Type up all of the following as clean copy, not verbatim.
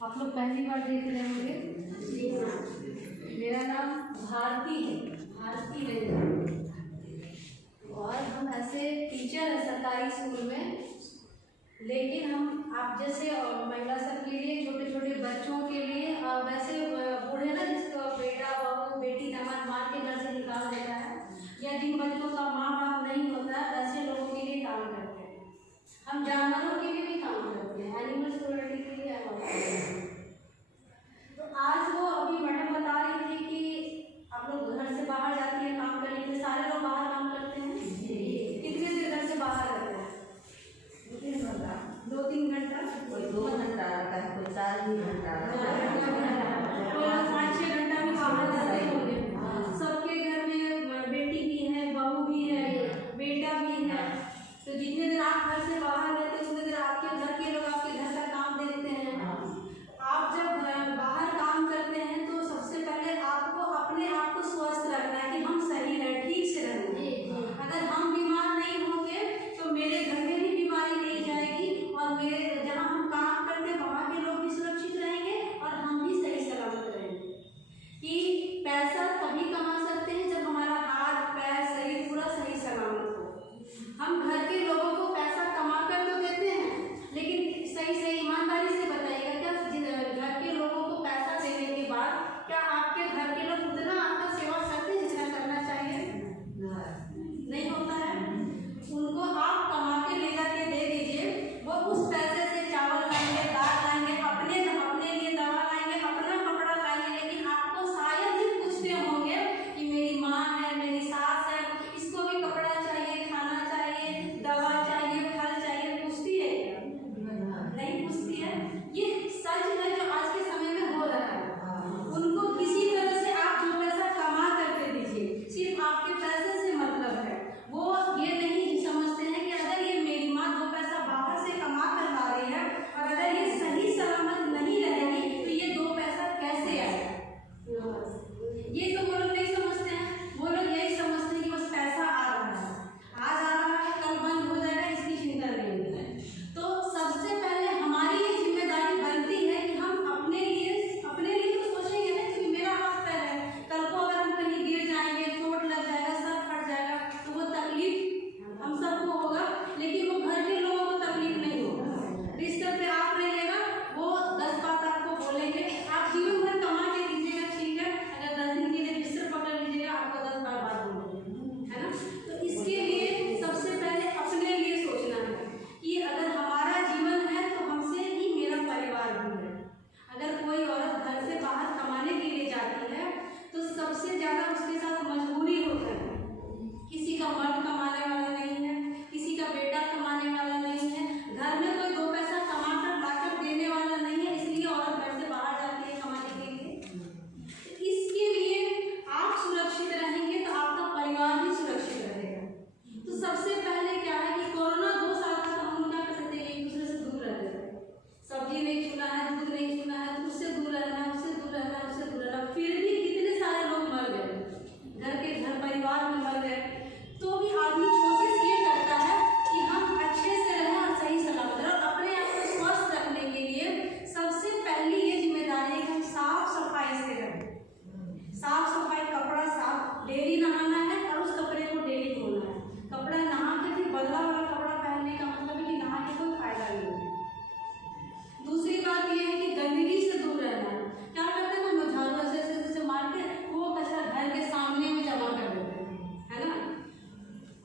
आप लोग पहली बार देख रहे होंगे। जी हाँ, मेरा नाम भारती है, भारती रंजन, और हम ऐसे टीचर हैं सरकारी स्कूल में। लेकिन हम आप जैसे महिला सब के लिए, छोटे छोटे बच्चों के लिए, वैसे बूढ़े ना जिसका बेटा बहू बेटी दामाद मार के घर से निकाल देता है, या जिन बच्चों का माँ बाप नहीं होता है, वैसे लोगों के लिए काम करते हैं। हम जानवरों के लिए भी काम करते हैं, एनिमल सिक्योरिटी के लिए तो आज वो अभी मैडम बता रही थी कि आप लोग घर से बाहर जाती है काम करने के लिए। सारे लोग बाहर काम करते हैं। कितने देर घर से बाहर रहते हैं? 2-3 घंटा। 2-3 घंटा, कोई 2 घंटा रहता है, कोई 4 घंटा, कोई 5-6 घंटा भी बाहर रहते होंगे। सबके घर में बेटी भी है, बहू भी है, बेटा भी है। तो जितने देर आप घर से बाहर रहते हैं उतने देर आपके घर के लोग आपके घर का काम देखते हैं। आप जब बाहर काम करते हैं तो सबसे पहले आपको अपने आप को स्वस्थ रखना है कि हम सही रहें, ठीक से रहें। अगर हम बीमार नहीं होंगे तो मेरे घर में भी बीमारी नहीं जाएगी, और मेरे जहाँ हम काम करते हैं वहाँ के लोग भी सुरक्षित रहेंगे और हम भी सही सलामत रहेंगे। कि पैसा तभी कमा सकते हैं जब हमारा हाथ पैर शरीर पूरा सही सलामत हो। हम घर के लोगों को पैसा कमा कर तो देते हैं, लेकिन सही सही ईमानदारी से बताइएगा, क्या घर के लोगों को पैसा देने के बाद क्या आपके घर के लोग उतना आपका सेवा करते हैं जितना करना चाहिए? नहीं होता है। उनको आप कमा के ले जाके दे दीजिए, वो उस पैसे से चावल लाएंगे, दाल लाएंगे, अपने लिए दवा लाएंगे, अपना कपड़ा लाएंगे, लेकिन आपको शायद ही पूछते होंगे कि मेरी माँ है, मेरी सास है, इसको भी कपड़ा चाहिए, खाना चाहिए, दवा चाहिए, फल चाहिए, पूछती है क्या? नहीं पूछती है। ये सच है जो आज के समय में हो रहा है। उनको किसी तरह से आप 2 पैसा कमा करके दीजिए, सिर्फ आपके पैसे से मतलब है। वो ये नहीं समझते हैं कि अगर ये मेरी माँ 2 पैसा बाहर से कमा कर ला रही है और अगर ये सही सलामत नहीं रहेगी तो ये 2 पैसा कैसे आएगा। ये तो वो लोग नहीं समझते हैं। वो लोग यही समझते हैं कि बस पैसा आ रहा है, आज आ रहा है, कल बंद हो जाएगा, इसकी चिंता नहीं होती है। तो सबसे पहले हमारी ये जिम्मेदारी बनती है कि हम अपने लिए तो सोचेंगे ना कि मेरा हाथ पैर है, कल को अगर हम कहीं गिर जाएंगे, चोट लग जाएगा, सर फट जाएगा, तो वो तकलीफ हम सबको होगा, लेकिन वो घर के लोगों को तकलीफ नहीं होगा। बिस्तर पे आप रहिएगा, वो 10 बात आपको बोलेंगे, आप जीवन भर कमा के दीजिएगा, ठीक है। अगर 10 दिन के लिए बिस्तर पकड़ लीजिएगा, आपको 10 बार बात बोलेंगे, है ना। तो इसके लिए सबसे पहले अपने लिए सोचना है कि अगर हमारा जीवन है तो हमसे ही मेरा परिवार भी है। अगर कोई औरत घर से बाहर कमाने के लिए जाती है तो सबसे ज़्यादा उसके साथ मजबूरी होता है। किसी का मर्द कमाने वाला नहीं है, किसी का बेटा कमाने वाला नहीं है, घर में कोई 2 पैसा कमा कर लाकर देने वाला नहीं है, इसलिए औरत घर से बाहर जाती है कमाने के लिए। इसके लिए आप सुरक्षित रहेंगे तो आपका परिवार भी सुरक्षित रहेगा। तो सबसे पहले क्या है कि कोरोना 2 साल तक हम लोग क्या करते थे, एक दूसरे से दूर रहते थे। सब्जी नहीं छूना है, दूध नहीं छूना है, तो उससे दूर रहना है, उससे दूर रहना है, उससे दूर रहना। फिर भी कितने सारे लोग मर गए, घर परिवार में मर गए। तो भी आदमी कोशिश ये करता है कि हम अच्छे से रहें और सही सलामत रहें। और अपने आप को स्वस्थ रखने के लिए सबसे पहली ये जिम्मेदारी है कि हम साफ सफाई से रहें। साफ सफाई, कपड़ा साफ, डेली नहाना है और उस कपड़े को डेली धोना है। कपड़ा नहा के फिर बदला वाला कपड़ा पहनने का मतलब है कि नहा के कोई फायदा नहीं है। दूसरी बात ये है कि गंदगी से दूर रहना है। क्या करते हैं ना, झाड़ू ऐसे मार के वो कचरा घर के सामने में जमा कर देते हैं, है ना।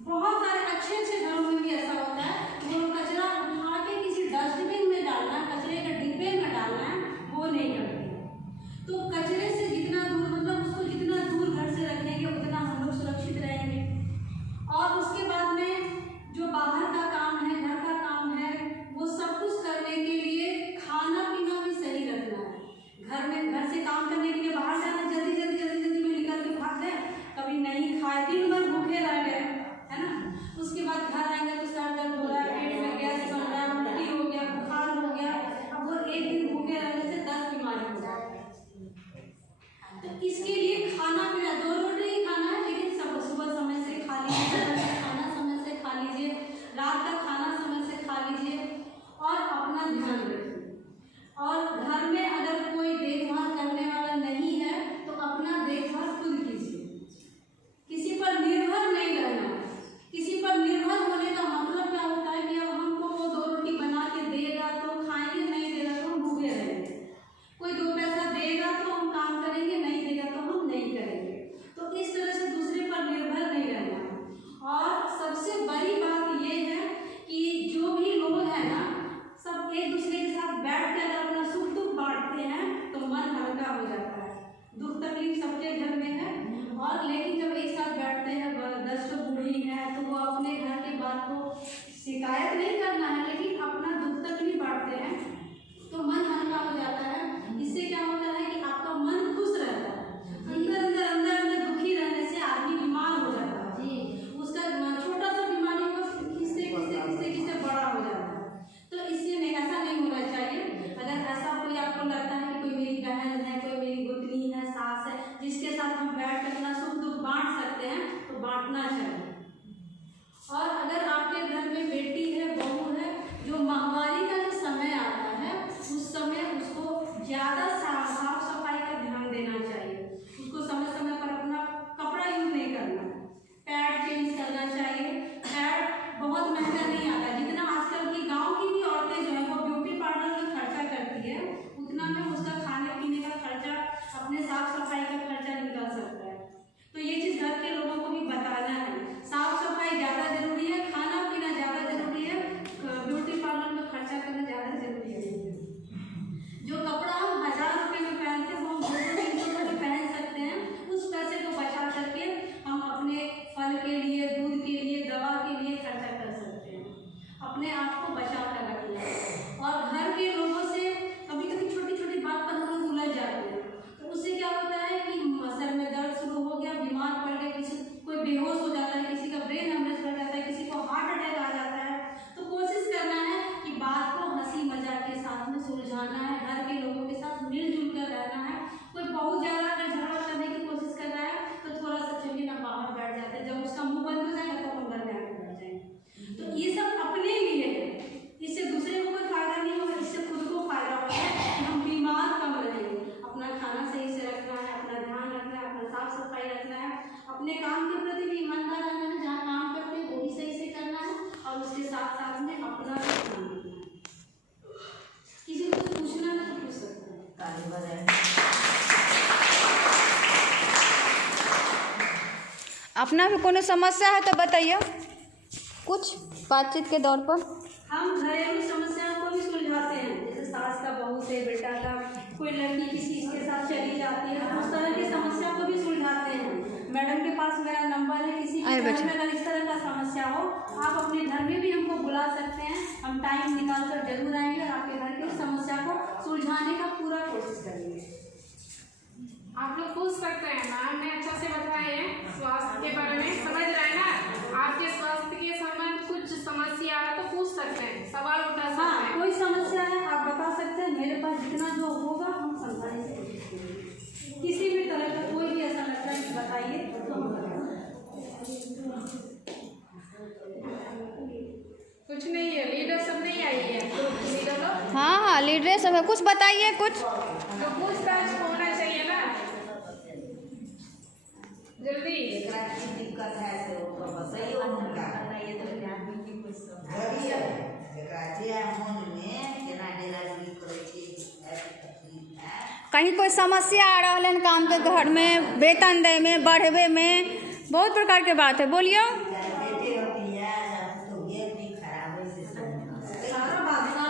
बहुत सारे अच्छे घरों में भी ऐसा होता है, वो कचरा उठा के किसी डस्टबिन में डालना है, कचरे के डिब्बे में डालना है, वो नहीं करते। तो कचरे से जितना दूर, मतलब उसको जितना दूर घर से रखेंगे उतना हम लोग सुरक्षित रहेंगे। और उसके बाद में जो बाहर का काम है, घर का काम है, वो सब कुछ करने के लिए खाना पीना भी सही रखना है। घर से काम करने के लिए बाहर जाना, जल्दी में निकल के भाग गए, कभी नहीं खाए, दिन भर भूखे रह गए, है ना। उसके बाद घर आएंगे तो सर दर्द हो रहा है, पेट में गैस बन रहा है, उल्टी हो गया, बुखार हो गया। अब वो एक दिन भूखे रहने से 10 बीमारी हो जाएगी। तो इसके लिए खाना पीना 2 रोटी ही खाना है, लेकिन सुबह समय से खा लीजिए, खाना समय से खा लीजिए, रात का खाना समय से खा लीजिए और अपना ध्यान रखिए। और घर में अगर कोई देखभाल करने वाला नहीं है तो अपना देखभाल खुद कीजिए। किसी पर निर्भर नहीं रहना है। किसी पर निर्भर होने का मतलब क्या होता है कि अब हमको वो 2 रोटी बना के देगा तो खाएंगे, नहीं देगा तो हम भूखे रहेंगे। कोई 2 पैसा देगा तो हम काम करेंगे, नहीं देगा तो हम नहीं करेंगे। तो इस तरह से दूसरे पर निर्भर नहीं रहना है। और सबसे बड़ी बात ये है कि जो भी लोग हैं ना, सब एक दूसरे के साथ बैठ कर अपना सुख दुख बांटते हैं तो मन हल्का हो जाता है। दुख तकलीफ सबके घर में है, और लेकिन जब एक साथ बैठते हैं 10 बूढ़ी है तो वो अपने घर की बात को शिकायत नहीं करना है, लेकिन अपना दुख तकलीफ बांटते हैं तो मन हल्का हो जाता है। इससे क्या होता है कि आपका मन खुश रहता है। अंदर दुखी रहने से आदमी बीमार हो जाता है। उसका छोटा सा बीमारी को किससे बड़ा हो जाता है। तो इससे नहीं, ऐसा नहीं होना चाहिए। अगर ऐसा कोई आपको लगता है कि कोई मेरी बहन है, कोई मेरी गोतनी है, सास है, जिसके साथ हम बैठ कर अपना सुख दुख बांट सकते हैं तो बांटना चाहिए। और अगर आपके घर में बेटी है, बहू है, जो माहवारी का जो समय आता है उस समय उसको ज़्यादा साफ सफाई का ध्यान देना चाहिए। उसको समय समय पर अपना कपड़ा यूज नहीं करना, पैड चेंज करना चाहिए। पैड बहुत महंगा नहीं आता, जितना आजकल की गांव की भी औरतें जो है वो ब्यूटी पार्लर में खर्चा करती है, उतना में उसका खाने पीने का खर्चा, अपने साफ सफाई का खर्चा निकल सकता है। तो ये चीज़ घर के लोगों को भी बताना है। साफ सफाई ज़्यादा जरूरी है, खाना पीना ज़्यादा जरूरी है, ब्यूटी पार्लर में खर्चा करना ज़्यादा जरूरी है। जो कपड़ा हम 1000 रुपये में पहनते हैं वो हम 200-300 में पहन सकते हैं। उस पैसे को बचा करके हम अपने फल के लिए, दूध के लिए, दवा के लिए खर्चा कर सकते हैं। अपने आप को बचा कर रखना है। और घर के लोगों से कभी कभी छोटी छोटी बात पर हम लोग उलझ जाते हैं, तो उससे क्या होता है कि सर में दर्द शुरू हो गया, बीमार पड़ गए, किसी कोई बेहोश हो जाता है, किसी का ब्रेन हेमरेज कर जाता है, किसी को हार्ट अटैक आ जाता है। तो कोशिश करना है कि बात को हंसी मजाक के साथ में सुलझाना है, घर के लोगों के साथ मिलजुल कर रहना है। कोई बहुत ज़्यादा अगर झगड़ा करने की कोशिश कर रहा है तो थोड़ा सा चलिए ना बाहर बैठ जाते हैं, जब उसका मुंह बंद हो जाएगा तो हम घर में आकर बैठ जाएंगे। तो ये सब अपने लिए है, इससे दूसरे को कोई फायदा नहीं होगा, इससे खुद को फायदा होगा कि हम बीमार कम रहेंगे। अपना खाना सही से रखना है, अपना ध्यान रखना है, अपना साफ सफाई रखना है, अपने काम के प्रति भी ईमानदार रहना है, जहाँ काम करते हैं वो भी सही से करना है, और उसके साथ साथ में अपना भी ध्यान रखना है। किसी को पूछना ना तो पूछ सकता है। अपना भी कोनो समस्या है तो बताइए कुछ बातचीत के दौर पर। हम घरेलू समस्याओं को भी सुलझाते हैं, जैसे सास का, बहू से, बेटा का, कोई लड़की किसी के साथ चली जाती है, उस तरह की समस्या को भी सुलझाते हैं। मैडम के पास मेरा नंबर है, किसी के घर में अगर इस तरह का समस्या हो आप अपने घर में भी हमको बुला सकते हैं। हम टाइम निकाल कर जरूर आएंगे और आपके घर की समस्या को सुलझाने का पूरा कोशिश करेंगे। आप लोग पूछ सकते हैं, मैम ने अच्छा से बताया है स्वास्थ्य के बारे में, समझ रहे हैं ना। आपके स्वास्थ्य के संबंध कुछ समस्या है तो पूछ सकते हैं, सवाल उठा सकते हैं। हाँ, कोई समस्या है आप बता सकते हैं, मेरे पास जितना जो होगा हम समझाने की कोशिश करेंगे। किसी भी तरह का कोई भी ऐसा लगता है कि बताइए तो हम बताएंगे। कुछ नहीं है, लीडर सब नहीं आई है, लीडर लोग। हाँ लीडर सब है, कुछ बताइए कुछ। तो पूछताछ होना चाहिए ना जल्दी। दिक्कत है तो बताइए उनका बताइए तो आदमी की कुछ समझ कहीं कोई समस्या आ रहा है काम के घर में, वेतन दे में, बढ़वे में, बहुत प्रकार के बात है, बोलिए।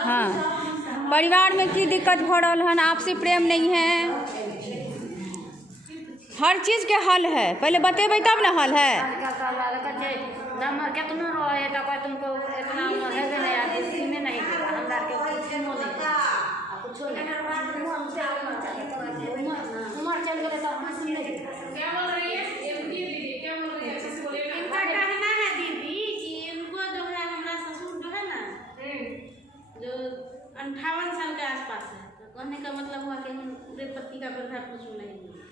हाँ, परिवार में की दिक्कत हो रहा है, आपसी प्रेम नहीं है, हर चीज़ के हल है, पहले बतेबै तब ना हल है। नंबर कितना रहे तो कोई तुमको इतना है नहीं यार, किसी में नहीं दिखा अंदर के किसी में नहीं कुछ नहीं उम्र चल गए तो हम सुन नहीं। क्या बोल रही है एमडी दीदी, क्या बोल रही है, अच्छे से बोलिए ना। इनका कहना है दीदी कि इनको जो है हमारा ससुर जो है ना जो 58 साल के आसपास है, तो कहने का मतलब हुआ कि पूरे पति का वृद्धा कुछ नहीं है।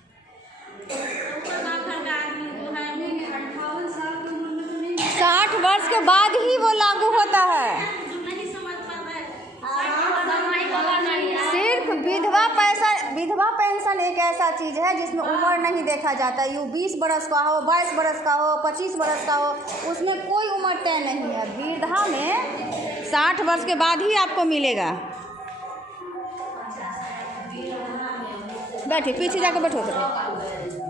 आदमी जो है 58 साल की उम्र में तो नहीं, 60 वर्ष के बाद ही वो लागू होता है। नहीं समझ पाता है, नहीं बोला नहीं है। देखो विधवा पेंशन एक ऐसा चीज़ है जिसमें उम्र नहीं देखा जाता। यू 20 बरस का हो, 22 बरस का हो, 25 बरस का हो, उसमें कोई उम्र तय नहीं है। वृद्धा में 60 वर्ष के बाद ही आपको मिलेगा। बैठिए, पीछे जाकर बैठो।